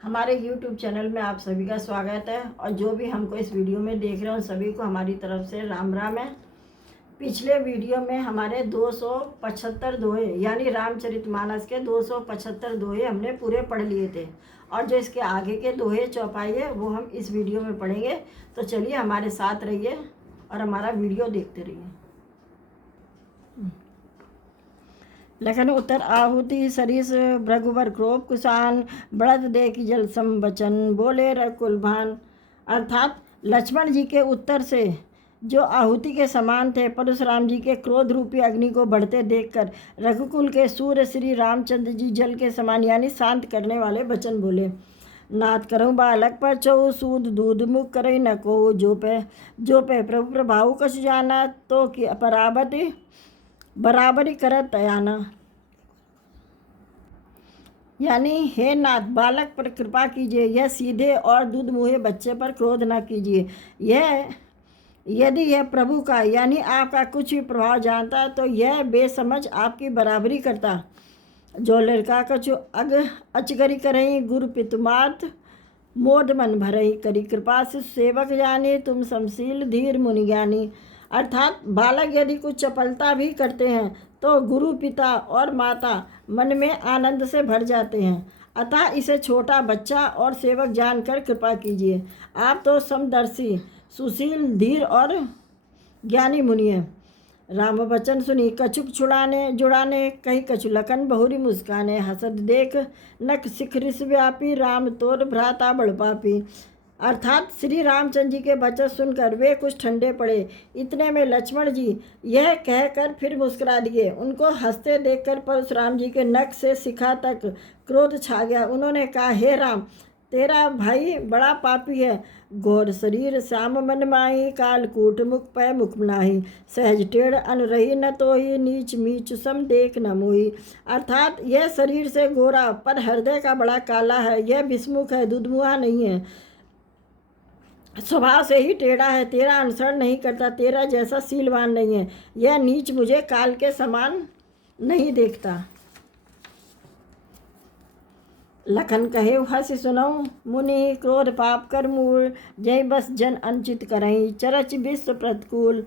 हमारे YouTube channel में आप सभी का स्वागत है। और जो भी हमको इस वीडियो में देख रहे हैं उन सभी को हमारी तरफ से राम राम है। पिछले वीडियो में हमारे 275 दोहे यानी रामचरितमानस के 275 दोहे हमने पूरे पढ़ लिए थे, और जो इसके आगे के दोहे चौपाई है वो हम इस वीडियो में पढ़ेंगे। तो चलिए हमारे साथ रहिए और हमारा वीडियो देखते रहिए। लखन उत्तर आहुति सरिस भृगुवर क्रोप कुशान बढ़त देख जल सम बचन बोले रकुल भान। अर्थात लक्ष्मण जी के उत्तर से जो आहुति के समान थे परशुराम जी के क्रोध रूपी अग्नि को बढ़ते देखकर रघुकुल के सूर्य श्री रामचंद्र जी जल के समान यानी शांत करने वाले वचन बोले। नाथ करूँ बालक पर चौ सूद दूध मुख करे न को जो पे प्रभु प्रभाव कछ जाना तो कि अपराबति बराबरी करत तयाना। यानी हे नाथ बालक पर कृपा कीजिए, यह सीधे और दूध मुहे बच्चे पर क्रोध न कीजिए। यदि यह प्रभु का यानी आपका कुछ भी प्रभाव जानता तो यह बेसमझ आपकी बराबरी करता। जो लड़का कछु अग अचगरी करई गुरु पितुमात मोद मन भरई करी कृपा से सेवक जाने तुम समशील धीर मुनि ज्ञानी। अर्थात बालक यदि कुछ चपलता भी करते हैं तो गुरु पिता और माता मन में आनंद से भर जाते हैं, अतः इसे छोटा बच्चा और सेवक जानकर कृपा कीजिए। आप तो समदर्शी सुशील धीर और ज्ञानी मुनि हैं। राम वचन सुनी कछुक जुड़ाने कही कछु लखन बहुरी मुस्काने हसद देख नक शिखरिस व्यापी राम तोर भ्राता बड़ पापी। अर्थात श्री रामचंद्र जी के वचन सुनकर वे कुछ ठंडे पड़े। इतने में लक्ष्मण जी यह कहकर फिर मुस्कुरा दिए। उनको हंसते देखकर परशुराम जी के नक से शिखा तक क्रोध छा गया। उन्होंने कहा, हे राम, तेरा भाई बड़ा पापी है। घोर शरीर श्याम मन माही काल कूट मुख पै मुख नाही सहज टेढ़ अन रही न तोही नीच मीच सम देख न मोही। अर्थात यह शरीर से गोरा पर हृदय का बड़ा काला है, यह विस्मुख है, दुधमुहा नहीं है, स्वभाव से ही टेढ़ा है, तेरा अनुसरण नहीं करता, तेरा जैसा शीलवान नहीं है, यह नीच मुझे काल के समान नहीं देखता। लखन कहे हंस सुनो मुनि क्रोध पाप कर मूल जय बस जन अंचित करई चरच विश्व प्रतिकूल।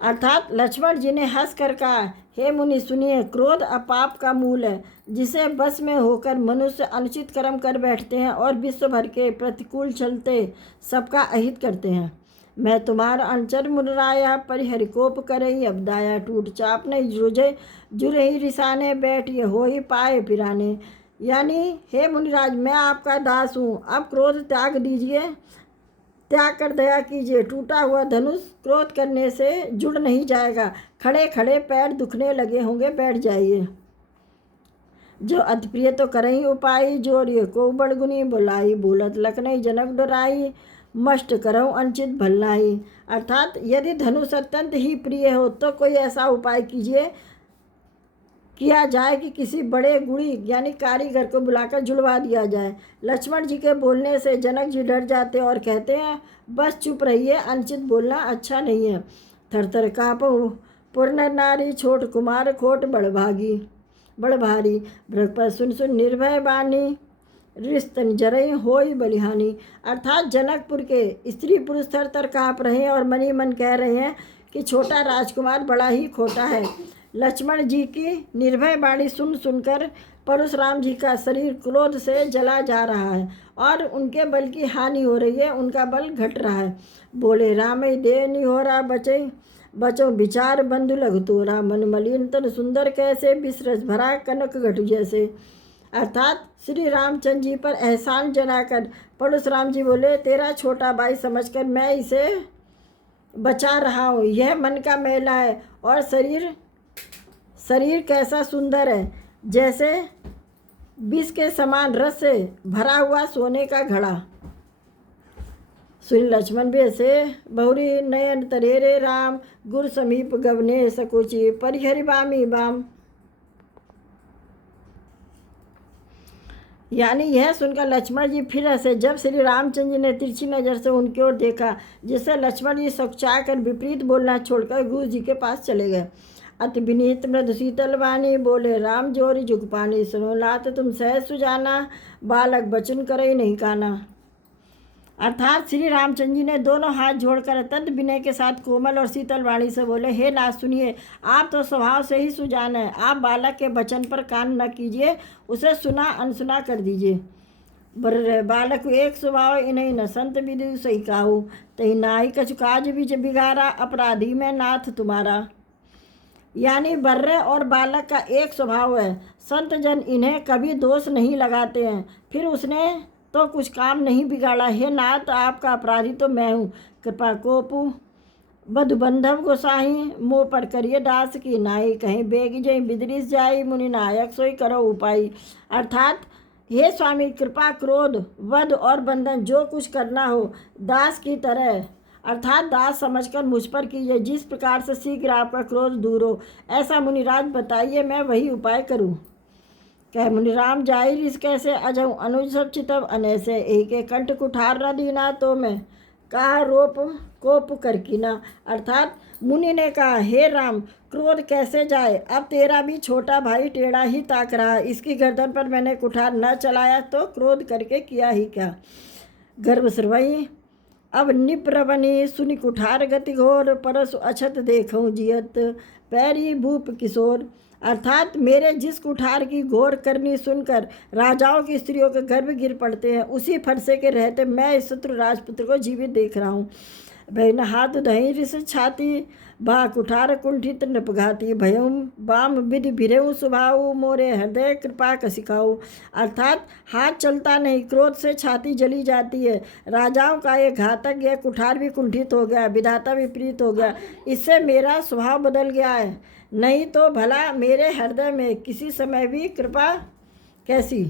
अर्थात लक्ष्मण जी ने हंस कर कहा, हे मुनि सुनिए, क्रोध अपाप का मूल है जिसे बस में होकर मनुष्य अनुचित कर्म कर बैठते हैं और विश्व भर के प्रतिकूल चलते सबका अहित करते हैं। मैं तुम्हारा अंचर मुनराया परिहरिकोप करई अब दाया टूट चाप नहीं जुरही रिसाने बैठ ये हो ही पाए पिराने। यानी हे मुनिराज, मैं आपका दास हूँ, अब क्रोध त्याग दीजिए, त्याग कर दया कीजिए। टूटा हुआ धनुष क्रोध करने से जुड़ नहीं जाएगा, खड़े खड़े पैर दुखने लगे होंगे, बैठ जाइए। जो अति प्रिय तो करई उपाय जोरिए को बड़गुनी बुलाई बोलत लखनई जनक डराई मष्ट करऊँ अंचित भल्लाई। अर्थात यदि धनुष अत्यंत ही प्रिय हो तो कोई ऐसा उपाय किया जाए कि किसी बड़े गुणी यानी कारीगर को बुलाकर जुड़वा दिया जाए। लक्ष्मण जी के बोलने से जनक जी डर जाते और कहते हैं, बस चुप रहिए, अनुचित बोलना अच्छा नहीं है। थरथर काँपो पूर्ण नारी छोट कुमार खोट बड़ भारी भ्रग पर सुन निर्भय बानी रिस्तन जरई होई बलिहानी। अर्थात जनकपुर के स्त्री पुरुष थर काँप रहे हैं और मन ही मन कह रहे हैं कि छोटा राजकुमार बड़ा ही खोटा है। लक्ष्मण जी की निर्भय बाणी सुनकर परशुराम जी का शरीर क्रोध से जला जा रहा है और उनके बल की हानि हो रही है, उनका बल घट रहा है। बोले, राम दे निहोरा बचो विचार बंधु लघु तोरा मन मलिन तन सुंदर कैसे विसरस भरा कनक घटु जैसे। अर्थात श्री रामचंद्र जी पर एहसान जनाकर परशुराम जी बोले, तेरा छोटा भाई समझकर मैं इसे बचा रहा हूँ। यह मन का मैला है और शरीर कैसा सुंदर है, जैसे विष के समान रस से भरा हुआ सोने का घड़ा। सुन लक्ष्मण बेसे बहुरी नयन तरेरे राम गुर समीप गवने सकोची परिहरि बामी बाम। यानी यह सुनकर लक्ष्मण जी फिर हंसे। जब श्री रामचंद्र जी ने तिरछी नज़र से उनकी ओर देखा, जिससे लक्ष्मण जी सकचा कर विपरीत बोलना छोड़कर गुरु जी के पास चले गए। अति विनीत मृदु शीतल वाणी, बोले राम जोरी जुग पानी, सुनो लात तुम सहज सुजाना, बालक बचन करे नहीं काना। अर्थात श्री रामचंद्र जी ने दोनों हाथ जोड़कर अत्यंत विनय के साथ कोमल और शीतल वाणी से बोले, हे नाथ सुनिए, आप तो स्वभाव से ही सुजान है, आप बालक के वचन पर कान न कीजिए, उसे सुना अनसुना कर दीजिए। बालक एक स्वभाव इन्हीं न संत विदु सही काहू, तही नाई कछु काज बीच बिगाड़ा, अपराधी में नाथ तुम्हारा। यानी बर्रे और बालक का एक स्वभाव है, संत जन इन्हें कभी दोष नहीं लगाते हैं, फिर उसने तो कुछ काम नहीं बिगाड़ा। हे नाथ, आपका अपराधी तो मैं हूँ, कृपा कोपु बधु बंधव गोसाई, मुँह पर करिए दास की नाई, कहीं बेग जय बिदरिस जाई, मुनि नायक सोई करो उपाई। अर्थात हे स्वामी, कृपा क्रोध वध और बंधन जो कुछ करना हो दास की तरह अर्थात दास समझकर मुझ पर कीजिए, जिस प्रकार से शीघ्र आपका क्रोध दूर हो, ऐसा मुनिराज बताइए, मैं वही उपाय करूं। कह मुनिराम जाहिर इस कैसे, अजहूँ अनुज सब चितव अनैसे, एक कंठ कुठार न दीना, तो मैं कहा रोप कोप कर कीना। अर्थात मुनि ने कहा, हे राम, क्रोध कैसे जाए, अब तेरा भी छोटा भाई टेढ़ा ही ताक रहा, इसकी गर्दन पर मैंने कुठार न चलाया तो क्रोध करके किया ही क्या। गर्भ श्रवई अब निप्रवनी, सुनि कुठार गति घोर, परसु अछत देखूँ जियत, पैरी भूप किशोर। अर्थात मेरे जिस कुठार की घोर करनी सुनकर राजाओं की स्त्रियों के गर्भ गिर पड़ते हैं, उसी फरसे के रहते मैं इस शत्रु राजपुत्र को जीवित देख रहा हूँ। भय न हाथ दही रिस छाती, बा कुठार कुंठित नृपघाती, भयम बाम विधि भिरेऊ स्वभाव, मोरे हृदय कृपा कसिकाऊ। अर्थात हाथ चलता नहीं, क्रोध से छाती जली जाती है, राजाओं का ये घातक यह कुठार भी कुंठित हो गया, विधाता विपरीत हो गया, इससे मेरा स्वभाव बदल गया है, नहीं तो भला मेरे हृदय में किसी समय भी कृपा कैसी।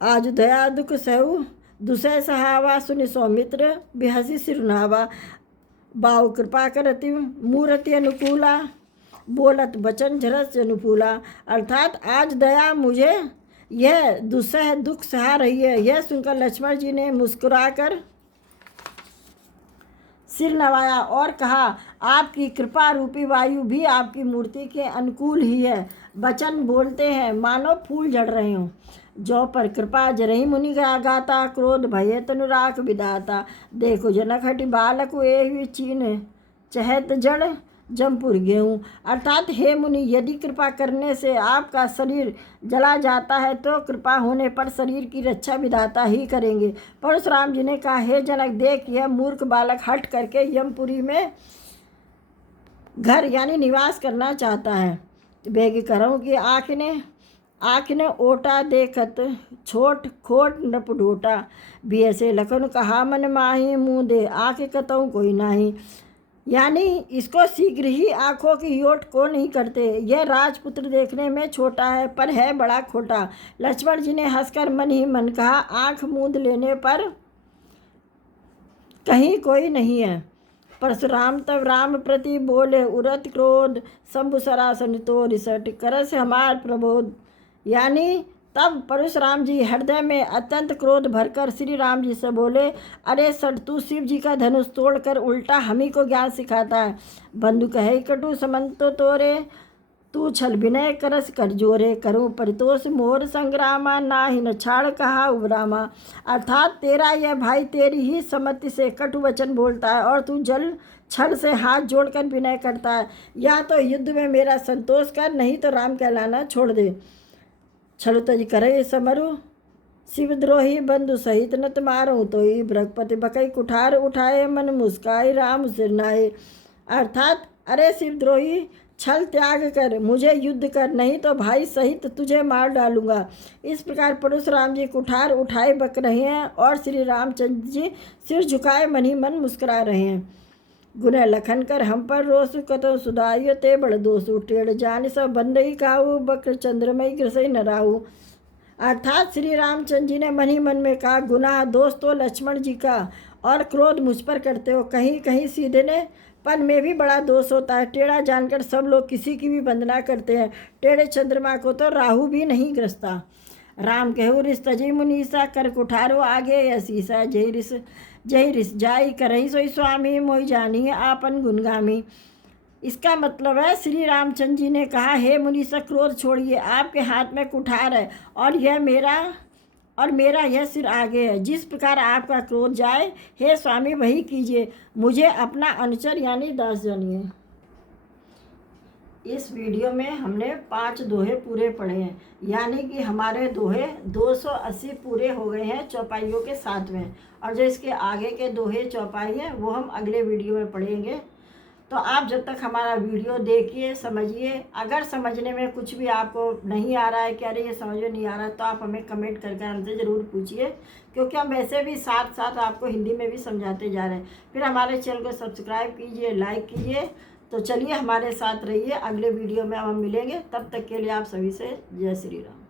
आज दया दुख सहु दुसह सहावा, सुनि सौमित्र बिहसी सिरुनावा, बाऊ कृपा करति मूर्ति अनुकूला, बोलत बचन झरस अनुकूला। अर्थात आज दया मुझे यह दुसह दुख सहा रही है। यह सुनकर लक्ष्मण जी ने मुस्कुराकर सिर नवाया और कहा, आपकी कृपा रूपी वायु भी आपकी मूर्ति के अनुकूल ही है। वचन बोलते हैं मानो फूल झड़ रहे हों। जो पर कृपा जरही मुनि गाता, क्रोध भये तनुराख विदाता, देखो जनक हटि बालक ए चीन चहत जड़ जमपुर गेहूँ। अर्थात हे मुनि, यदि कृपा करने से आपका शरीर जला जाता है तो कृपा होने पर शरीर की रक्षा विधाता ही करेंगे। परशुराम जी ने कहा, हे जनक, देख यह मूर्ख बालक हट करके यमपुरी में घर यानी निवास करना चाहता है। बेग करऊँ कि आँख ने ओटा देखत, छोट खोट नप ढोटा, भी ऐसे लखन कहा मन माही, मुँह दे आँख कतऊँ कोई नाही। यानी इसको शीघ्र ही आँखों की योट को नहीं करते। यह राजपुत्र देखने में छोटा है पर है बड़ा खोटा। लक्ष्मण जी ने हंसकर मन ही मन कहा, आँख मूंद लेने पर कहीं कोई नहीं है। परशुराम तब राम प्रति बोले, उरत क्रोध शंभु सरासन तो रिसट, करस हमार प्रबोध। यानी तब परशुराम जी हृदय में अत्यंत क्रोध भरकर श्री राम जी से बोले, अरे सट, तू शिव जी का धनुष तोड़कर उल्टा हम ही को ज्ञान सिखाता है। बंधु कहे कटु समंतो तोरे, तू छल विनय करस कर जोरे, करूँ परितोष मोर संग्रामा, ना ही न छाड़ कहा उबरामा। अर्थात तेरा यह भाई तेरी ही सम्मति से कटु वचन बोलता है और तू जल छल से हाथ जोड़कर विनय करता है। या तो युद्ध में मेरा संतोष कर, नहीं तो राम कहलाना छोड़ दे। छल तज करे समरु शिवद्रोही, बंधु सहित न तुम्हारो तो ही, बृहस्पति बकई कुठार उठाए, मन मुस्काई राम सिरनाए। अर्थात अरे शिवद्रोही, छल त्याग कर मुझे युद्ध कर, नहीं तो भाई सहित तुझे मार डालूंगा। इस प्रकार परशुराम जी कुठार उठाए बक रहे हैं और श्री रामचंद्र जी सिर झुकाए मन ही मन मुस्कुरा रहे हैं। गुने लखन कर हम पर रोसु, कतो सुधाइयो ते बड़ दोषु, टेढ़ जान सब बंदई काऊ, बक्र चंद्रमय ग्रसई न राहु। अर्थात श्री रामचंद्र जी ने मन ही मन में कहा, गुनाह दोष तो लक्ष्मण जी का और क्रोध मुझ पर करते हो। कहीं कहीं सीधे ने पन में भी बड़ा दोष होता है। टेढ़ा जानकर सब लोग किसी की भी वंदना करते हैं, टेढ़े चंद्रमा को तो राहु भी नहीं ग्रसता। राम कहू रिस तजी मुनीसा, कर कुठारो आगे यशीसा, जय रिस जाई करही सोई स्वामी, मोहि जानी आपन गुनगामी। इसका मतलब है श्री रामचंद्र जी ने कहा, हे मुनीश्वर क्रोध छोड़िए, आपके हाथ में कुठार है और मेरा यह सिर आगे है। जिस प्रकार आपका क्रोध जाए, हे स्वामी वही कीजिए, मुझे अपना अनुचर यानी दास जानिए। इस वीडियो में हमने 5 दोहे पूरे पढ़े हैं, यानी कि हमारे दोहे 280 पूरे हो गए हैं चौपाइयों के साथ में। और जो इसके आगे के दोहे चौपाई हैं वो हम अगले वीडियो में पढ़ेंगे। तो आप जब तक हमारा वीडियो देखिए, समझिए। अगर समझने में कुछ भी आपको नहीं आ रहा है कि अरे ये समझ में नहीं आ रहा है, तो आप हमें कमेंट करके हमसे ज़रूर पूछिए, क्योंकि हम वैसे भी साथ साथ आपको हिंदी में भी समझाते जा रहे हैं। फिर हमारे चैनल को सब्सक्राइब कीजिए, लाइक कीजिए। तो चलिए हमारे साथ रहिए, अगले वीडियो में हम मिलेंगे। तब तक के लिए आप सभी से जय श्री राम।